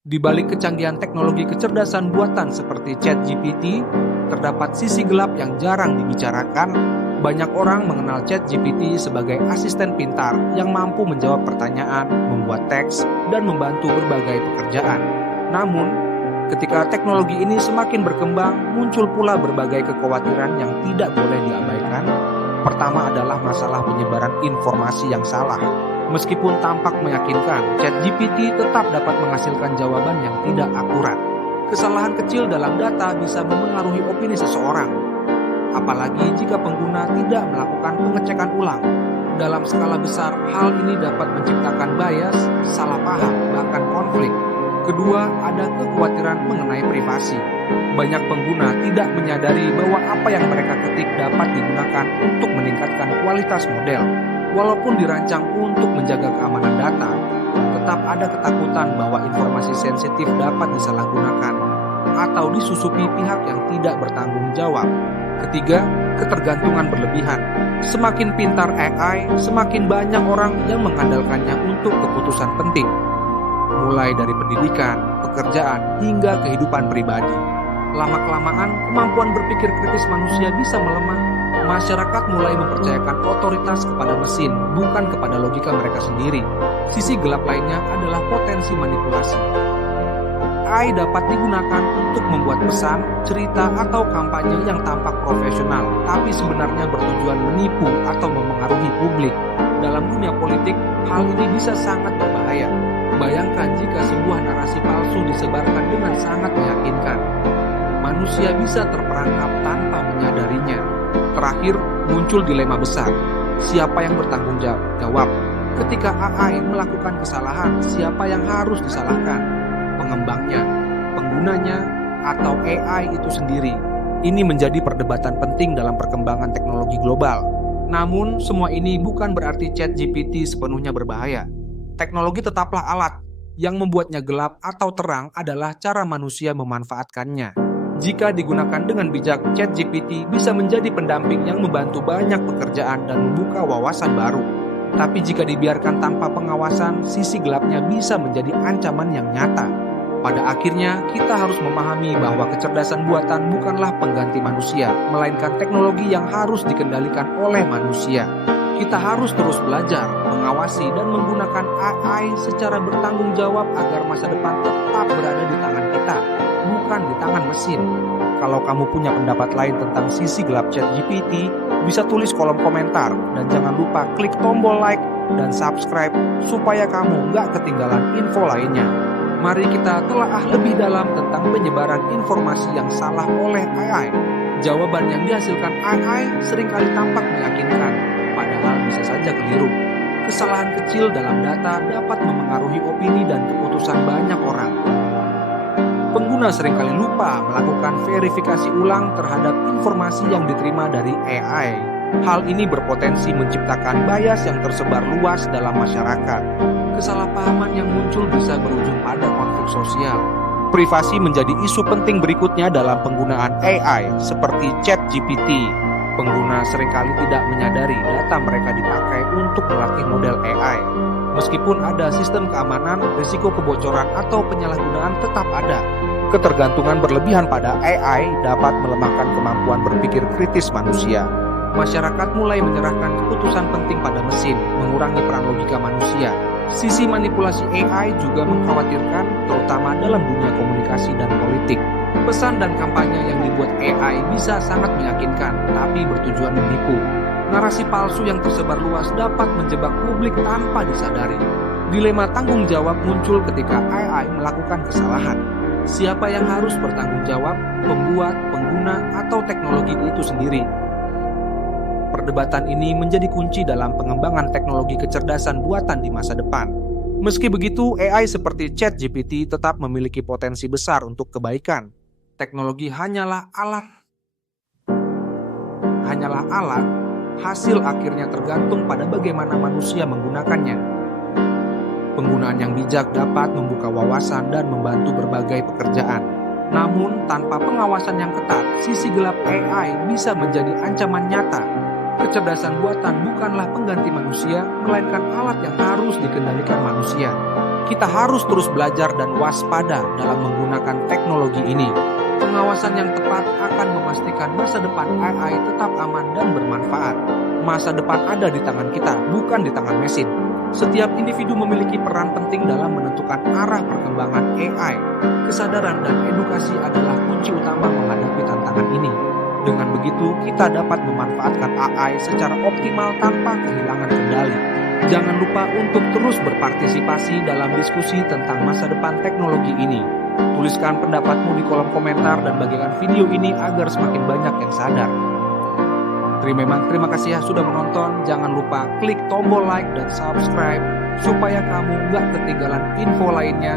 Di balik kecanggihan teknologi kecerdasan buatan seperti ChatGPT, terdapat sisi gelap yang jarang dibicarakan. Banyak orang mengenal ChatGPT sebagai asisten pintar yang mampu menjawab pertanyaan, membuat teks, dan membantu berbagai pekerjaan. Namun, ketika teknologi ini semakin berkembang, muncul pula berbagai kekhawatiran yang tidak boleh diabaikan. Pertama adalah masalah penyebaran informasi yang salah. Meskipun tampak meyakinkan, ChatGPT tetap dapat menghasilkan jawaban yang tidak akurat. Kesalahan kecil dalam data bisa memengaruhi opini seseorang, apalagi jika pengguna tidak melakukan pengecekan ulang. Dalam skala besar, hal ini dapat menciptakan bias, salah paham, bahkan konflik. Kedua, ada kekhawatiran mengenai privasi. Banyak pengguna tidak menyadari bahwa apa yang mereka ketik dapat digunakan untuk meningkatkan kualitas model. Walaupun dirancang untuk menjaga keamanan data, tetap ada ketakutan bahwa informasi sensitif dapat disalahgunakan atau disusupi pihak yang tidak bertanggung jawab. Ketiga, ketergantungan berlebihan. Semakin pintar AI, semakin banyak orang yang mengandalkannya untuk keputusan penting, mulai dari pendidikan, pekerjaan, hingga kehidupan pribadi. Lama-kelamaan, kemampuan berpikir kritis manusia bisa melemah. Masyarakat mulai mempercayakan otoritas kepada mesin, bukan kepada logika mereka sendiri. Sisi gelap lainnya adalah potensi manipulasi. AI dapat digunakan untuk membuat pesan, cerita, atau kampanye yang tampak profesional, tapi sebenarnya bertujuan menipu atau memengaruhi publik. Dalam dunia politik, hal ini bisa sangat berbahaya. Bayangkan jika sebuah narasi palsu disebarkan dengan sangat meyakinkan. Manusia bisa terperangkap tanpa menyadarinya. Terakhir, muncul dilema besar. Siapa yang bertanggung jawab? Ketika AI melakukan kesalahan, siapa yang harus disalahkan? Pengembangnya, penggunanya, atau AI itu sendiri? Ini menjadi perdebatan penting dalam perkembangan teknologi global. Namun, semua ini bukan berarti ChatGPT sepenuhnya berbahaya. Teknologi tetaplah alat. Yang membuatnya gelap atau terang adalah cara manusia memanfaatkannya. Jika digunakan dengan bijak, ChatGPT bisa menjadi pendamping yang membantu banyak pekerjaan dan membuka wawasan baru. Tapi jika dibiarkan tanpa pengawasan, sisi gelapnya bisa menjadi ancaman yang nyata. Pada akhirnya, kita harus memahami bahwa kecerdasan buatan bukanlah pengganti manusia, melainkan teknologi yang harus dikendalikan oleh manusia. Kita harus terus belajar, mengawasi, dan menggunakan AI secara bertanggung jawab agar masa depan tetap berada di tangan kita, bukan di tangan mesin. Kalau kamu punya pendapat lain tentang sisi gelap ChatGPT, bisa tulis kolom komentar, dan jangan lupa klik tombol like dan subscribe supaya kamu nggak ketinggalan info lainnya. Mari kita telaah lebih dalam tentang penyebaran informasi yang salah oleh AI. Jawaban yang dihasilkan AI seringkali tampak meyakinkan, padahal bisa saja keliru. Kesalahan kecil dalam data dapat memengaruhi opini dan keputusan banyak orang. Pengguna seringkali lupa melakukan verifikasi ulang terhadap informasi yang diterima dari AI. Hal ini berpotensi menciptakan bias yang tersebar luas dalam masyarakat. Kesalahpahaman yang muncul bisa berujung pada konflik sosial. Privasi menjadi isu penting berikutnya dalam penggunaan AI seperti ChatGPT. Pengguna seringkali tidak menyadari data mereka dipakai untuk melatih model AI. Meskipun ada sistem keamanan, risiko kebocoran atau penyalahgunaan tetap ada. Ketergantungan berlebihan pada AI dapat melemahkan kemampuan berpikir kritis manusia. Masyarakat mulai menyerahkan keputusan penting pada mesin, mengurangi peran logika manusia. Sisi manipulasi AI juga mengkhawatirkan, terutama dalam dunia komunikasi dan politik. Pesan dan kampanye yang dibuat AI bisa sangat meyakinkan, tapi bertujuan menipu. Narasi palsu yang tersebar luas dapat menjebak publik tanpa disadari. Dilema tanggung jawab muncul ketika AI melakukan kesalahan. Siapa yang harus bertanggung jawab? Pembuat, pengguna, atau teknologi itu sendiri? Perdebatan ini menjadi kunci dalam pengembangan teknologi kecerdasan buatan di masa depan. Meski begitu, AI seperti ChatGPT tetap memiliki potensi besar untuk kebaikan. Teknologi hanyalah alat, hasil akhirnya tergantung pada bagaimana manusia menggunakannya. Penggunaan yang bijak dapat membuka wawasan dan membantu berbagai pekerjaan. Namun, tanpa pengawasan yang ketat, sisi gelap AI bisa menjadi ancaman nyata. Kecerdasan buatan bukanlah pengganti manusia, melainkan alat yang harus dikendalikan manusia. Kita harus terus belajar dan waspada dalam menggunakan teknologi ini. Pengawasan yang tepat akan memastikan masa depan AI tetap aman dan bermanfaat. Masa depan ada di tangan kita, bukan di tangan mesin. Setiap individu memiliki peran penting dalam menentukan arah perkembangan AI. Kesadaran dan edukasi adalah kunci utama menghadapi tantangan ini. Dengan begitu, kita dapat memanfaatkan AI secara optimal tanpa kehilangan kendali. Jangan lupa untuk terus berpartisipasi dalam diskusi tentang masa depan teknologi ini. Tuliskan pendapatmu di kolom komentar dan bagikan video ini agar semakin banyak yang sadar. Terima kasih ya sudah menonton. Jangan lupa klik tombol like dan subscribe supaya kamu nggak ketinggalan info lainnya.